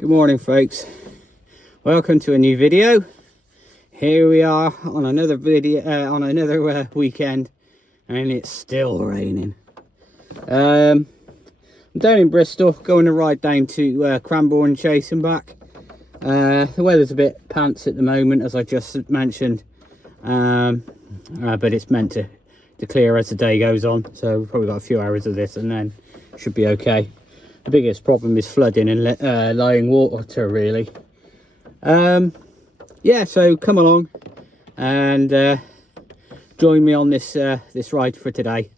Good morning, folks. Welcome to a new video. Here we are on another video, on another weekend, and it's still raining. I'm down in Bristol, going to ride down to Cranbourne Chase and back. The weather's a bit pants at the moment, as I just mentioned, but it's meant to clear as the day goes on, so we've probably got a few hours of this and then should be okay. The biggest problem is flooding and lying water, really. Yeah, so come along and join me on this this ride for today.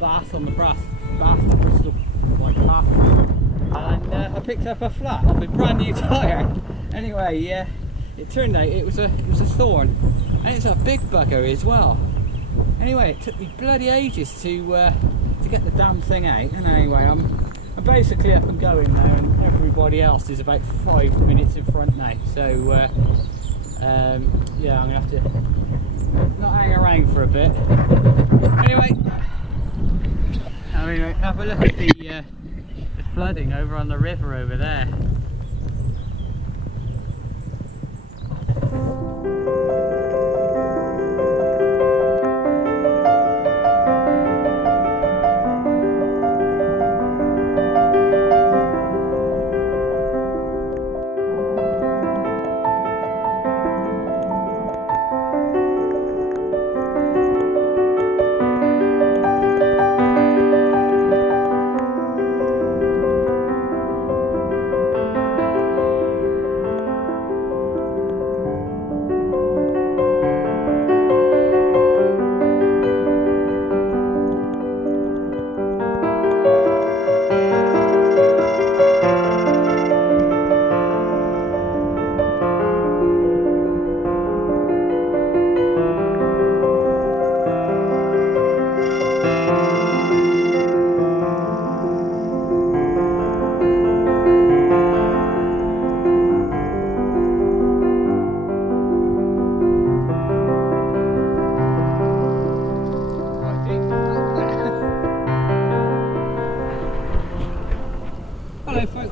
Bath on the Bath to Bristol like path, and I picked up a flat on my brand new tyre. Anyway, yeah, it turned out it was a thorn, and it's a big bugger as well. Anyway, it took me bloody ages to get the damn thing out, and anyway, I'm basically up and going now, and everybody else is about 5 minutes in front now. So yeah, I'm gonna have to not hang around for a bit. Anyway, have a look at the flooding over on the river over there.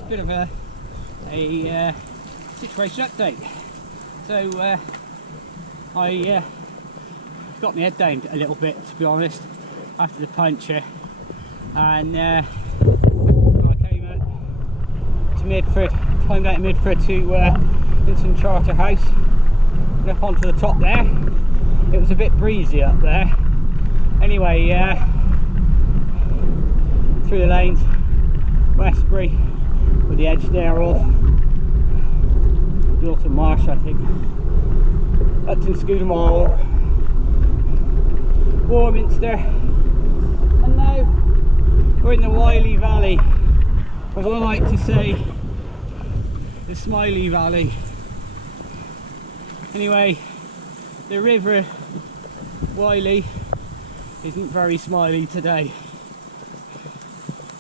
bit of a situation update. So I got my head down a little bit, to be honest, after the puncture, and I came out to Midford, climbed out of Midford to Vincent Charter House, and up onto the top there. It was a bit breezy up there. Anyway, through the lanes, Westbury, with the edge there of the Alton Marsh, I think, Upton Scudamore, Warminster, and now we're in the Wiley Valley, as I like to say, the Smiley Valley. Anyway, the River Wiley isn't very smiley today.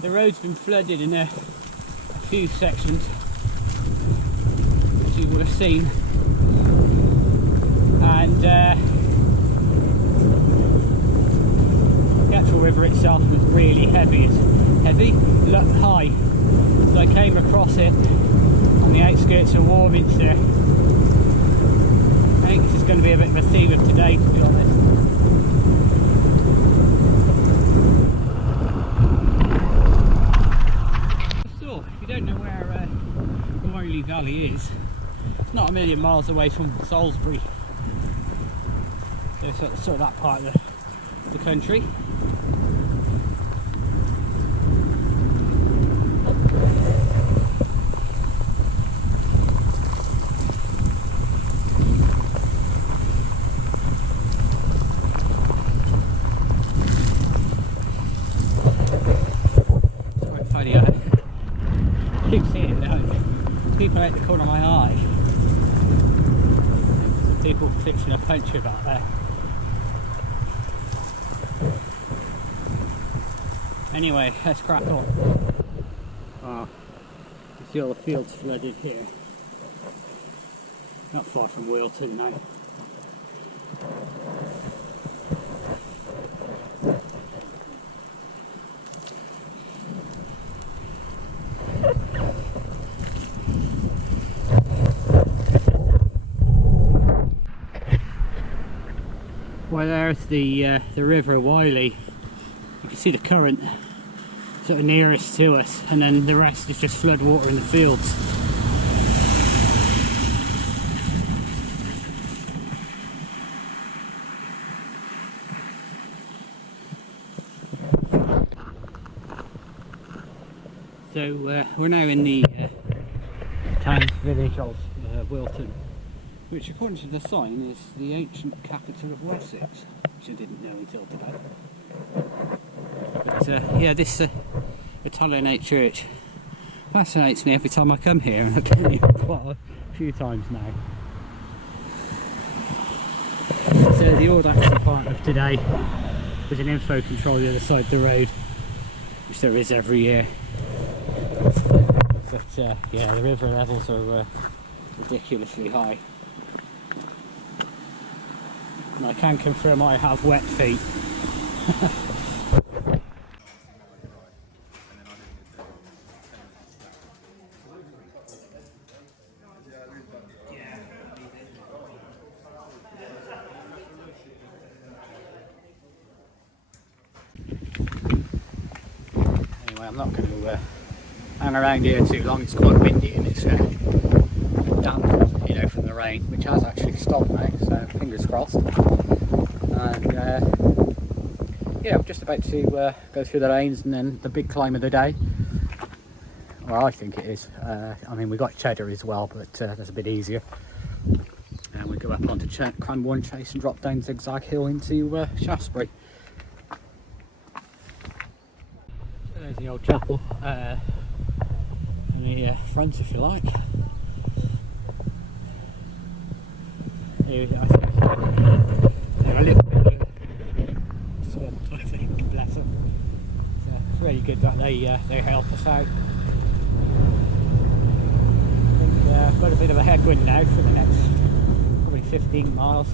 The road's been flooded in a few sections, as you will have seen, and the actual river itself was really heavy. It's heavy, looked high. So I came across it on the outskirts of Warminster. I think this is going to be a bit of a theme of today, to be honest. So, if you don't know where the Wiley Valley is, it's not a million miles away from Salisbury. So it's sort of that part of the country. Keep seeing it now. People out the corner of my eye. People fixing a puncture back there. Anyway, let's crack on. Oh, you see all the fields flooded here. Not far from Wilton now. Well, there's the River Wiley. You can see the current sort of nearest to us, and then the rest is just flood water in the fields. So we're now in the town village of Wilton, which according to the sign is the ancient capital of Wessex, which I didn't know until today. But yeah, this Italianate church fascinates me every time I come here, and I've been here quite a few times now. So the old action part of today was an info control the other side of the road, which there is every year. But yeah, the river levels are ridiculously high. And I can confirm I have wet feet. Anyway, I'm not going to hang around here too long. It's quite windy and it's damp, you know, from the rain, which has actually stopped now, so fingers crossed. And yeah, we're just about to go through the lanes and then the big climb of the day. Well, I think it is. I mean, we got Cheddar as well, but that's a bit easier. And we go up onto Cranbourne Chase and drop down Zigzag Hill into Shaftesbury. So there's the old chapel. In the front, if you like. Here, I think they're a little bit swamped, I think, bless them. So it's really good that they help us out. I think I've got a bit of a headwind now for the next probably 15 miles.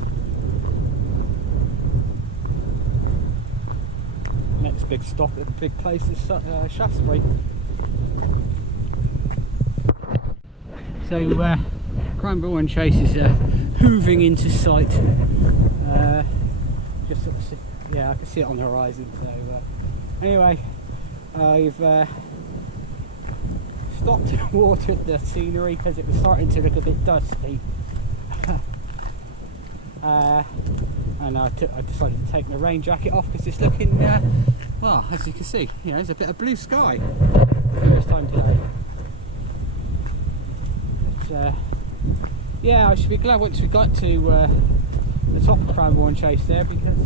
Next big stop at the big place is Shaftesbury. So Cranbourne Chase is hooving into sight. Just sort of see, yeah, I can see it on the horizon. So anyway, I've stopped and watered the scenery because it was starting to look a bit dusty. And I decided to take my rain jacket off because it's looking, well, as you can see, you know, there's a bit of blue sky for the first time today. But, yeah, I should be glad once we got to the top of Cranbourne Chase there, because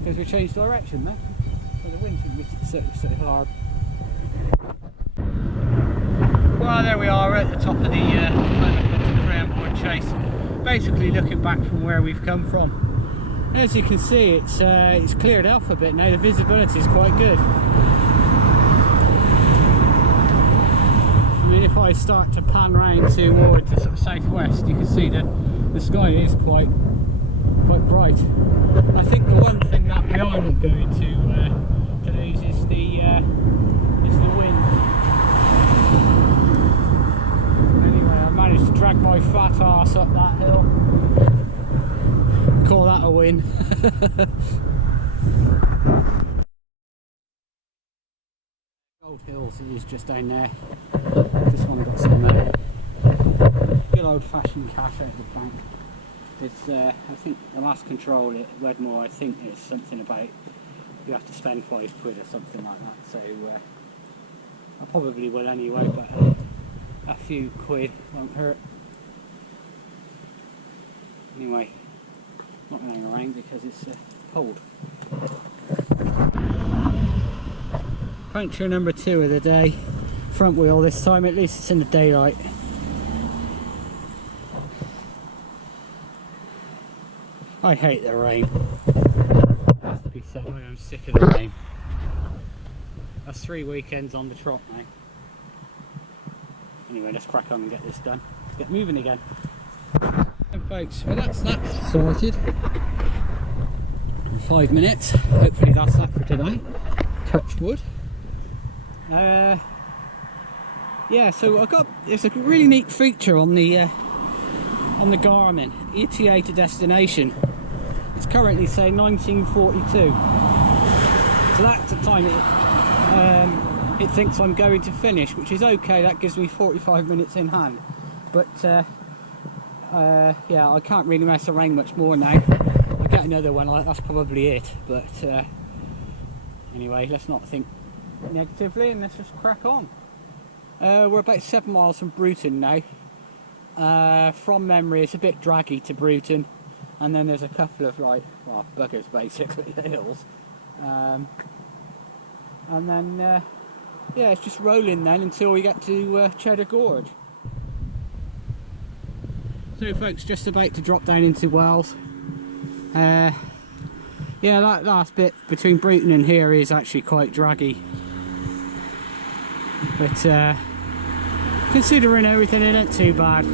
because we changed direction there, so the wind should be so hard. Well, there we are at the top of the Cranbourne Chase, basically looking back from where we've come from. As you can see, it's cleared off a bit now. The visibility is quite good. I mean, if I start to pan round towards the sort of southwest, you can see that the sky is quite bright. I think the one thing that we are not going to lose is the wind. Anyway, I managed to drag my fat arse up that hill. Call that a win. Old Hills is just down there. This one got some good old-fashioned cash out of the bank. It's I think the last control at Wedmore, I think is something about you have to spend £5 or something like that. So I probably will anyway, but a few quid won't hurt. Anyway, not going to hang around because it's cold. Puncture number 2 of the day. Front wheel this time, at least it's in the daylight. I hate the rain. It has to be so. I'm sick of the rain. That's 3 weekends on the trot now. Anyway, let's crack on and get this done. Let's get moving again. And folks, well that's sorted. In 5 minutes. Hopefully that's that for today. Touched wood. Yeah, so there's a really neat feature on the Garmin, ETA to destination. It's currently saying 1942. So that's the time it thinks I'm going to finish, which is okay. That gives me 45 minutes in hand. But yeah, I can't really mess around much more now. I'll get another one, that's probably it. But anyway, let's not think negatively and let's just crack on. We're about 7 miles from Bruton now. From memory, it's a bit draggy to Bruton, and then there's a couple of buggers basically, hills, and then yeah, it's just rolling then until we get to Cheddar Gorge. So folks, just about to drop down into Wells. Yeah, that last bit between Bruton and here is actually quite draggy, but considering everything, it ain't too bad.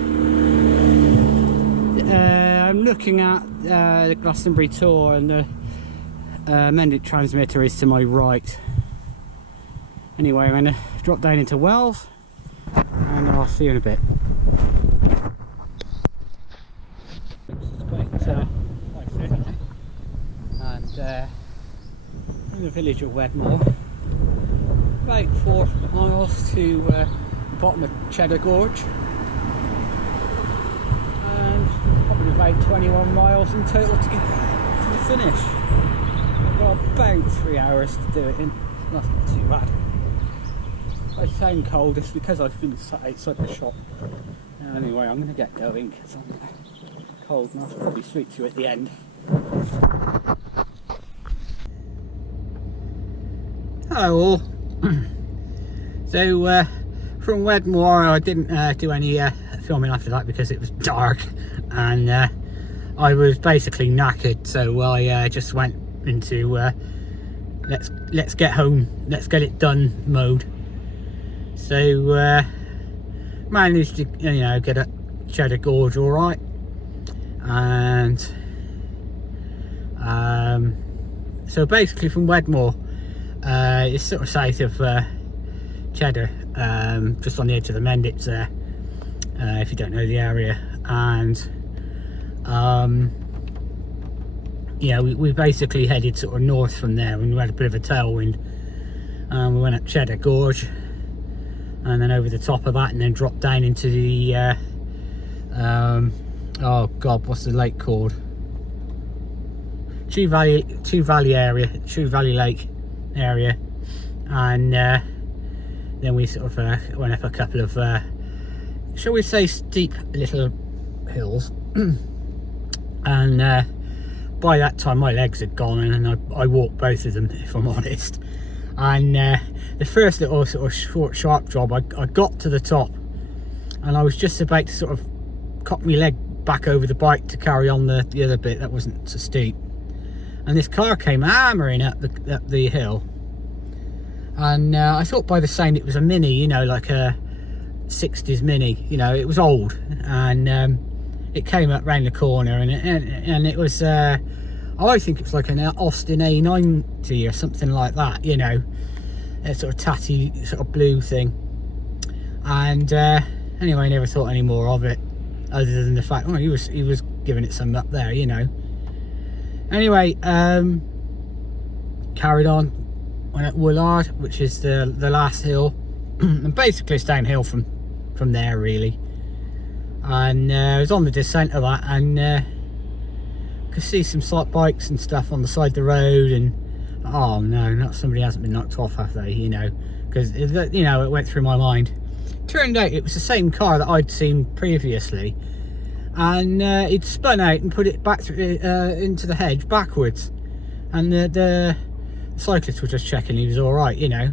I'm looking at the Glastonbury Tour, and the Mendip transmitter is to my right. Anyway, I'm going to drop down into Wells and I'll see you in a bit. And in the village of Wedmore, about 4 miles to the bottom of Cheddar Gorge, and probably about 21 miles in total to get to the finish. I've got about 3 hours to do it in. That's not too bad. I sound cold, it's because I've been sat outside the shop. Anyway, I'm going to get going because I'm cold, and I'll probably speak to you at the end. Hello all. So from Wedmore I didn't do any filming after that because it was dark, and I was basically knackered, so I just went into let's get home, let's get it done mode. So managed to, you know, get at Cheddar Gorge all right, and so basically from Wedmore, It's sort of south of Cheddar, just on the edge of the Mendits there, if you don't know the area. And yeah, we basically headed sort of north from there, and we had a bit of a tailwind. We went up Cheddar Gorge, and then over the top of that, and then dropped down into the oh god, what's the lake called? Chew Valley Lake area. And then we sort of went up a couple of shall we say steep little hills. And by that time my legs had gone, and I walked both of them, if I'm honest. And the first little sort of short sharp job, I got to the top, and I was just about to sort of cock my leg back over the bike to carry on the other bit that wasn't so steep, and this car came hammering up the hill. And I thought by the sound it was a Mini, you know, like a 60s Mini, you know, it was old. And it came up round the corner, and it was I think it was like an Austin A90 or something like that, you know, a sort of tatty sort of blue thing. And anyway, I never thought any more of it, other than the fact, oh, he was giving it some up there, you know. Anyway, carried on, went up Woolard, which is the last hill, and basically it's downhill from there really. And I was on the descent of that, and could see some slight bikes and stuff on the side of the road, and oh no, not somebody hasn't been knocked off, have they, you know, because you know, it went through my mind. Turned out it was the same car that I'd seen previously, and he'd spun out and put it back through, into the hedge backwards, and the cyclists were just checking he was all right, you know.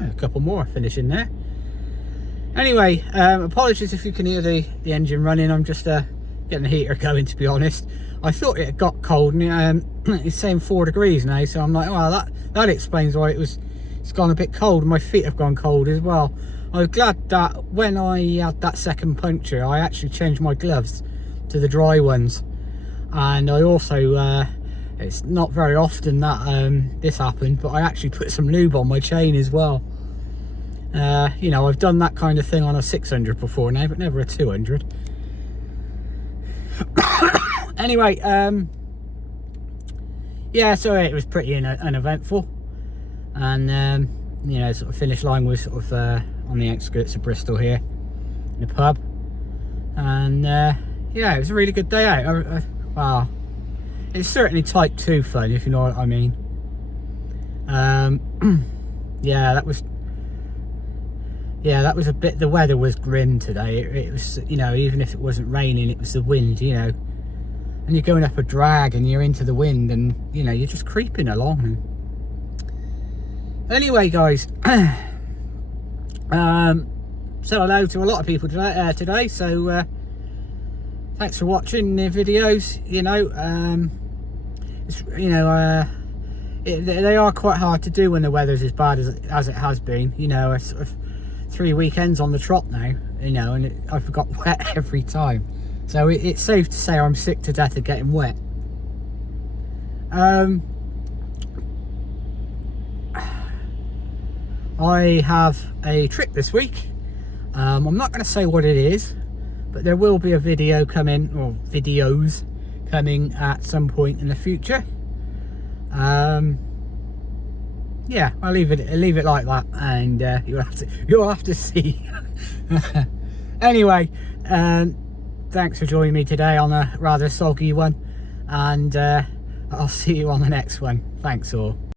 A couple more finishing there. Anyway, apologies if you can hear the engine running. I'm just getting the heater going, to be honest. I thought it had got cold, and it's saying 4 degrees now, so I'm like, well, that explains why it's gone a bit cold. My feet have gone cold as well. I was glad that when I had that second puncture, I actually changed my gloves to the dry ones. And I also it's not very often that this happened, but I actually put some lube on my chain as well. You know, I've done that kind of thing on a 600 before now, but never a 200. Anyway, yeah, so it was pretty uneventful. And you know, sort of finish line was sort of on the outskirts of Bristol here, in a pub. And yeah, it was a really good day out. Wow, it's certainly type 2 fun, if you know what I mean. Yeah, that was a bit, the weather was grim today. It was, you know, even if it wasn't raining, it was the wind, you know, and you're going up a drag and you're into the wind, and you know, you're just creeping along. Anyway, guys, said hello to a lot of people today, so thanks for watching the videos. You know, it's, you know, they are quite hard to do when the weather's as bad as it has been. You know, it's sort of 3 weekends on the trot now, you know, and I've got wet every time, so it's safe to say I'm sick to death of getting wet. I have a trip this week. I'm not going to say what it is, but there will be a video coming, or videos coming at some point in the future. Yeah, I'll leave it like that, and you'll have to see. Anyway, thanks for joining me today on a rather soggy one, and I'll see you on the next one. Thanks all.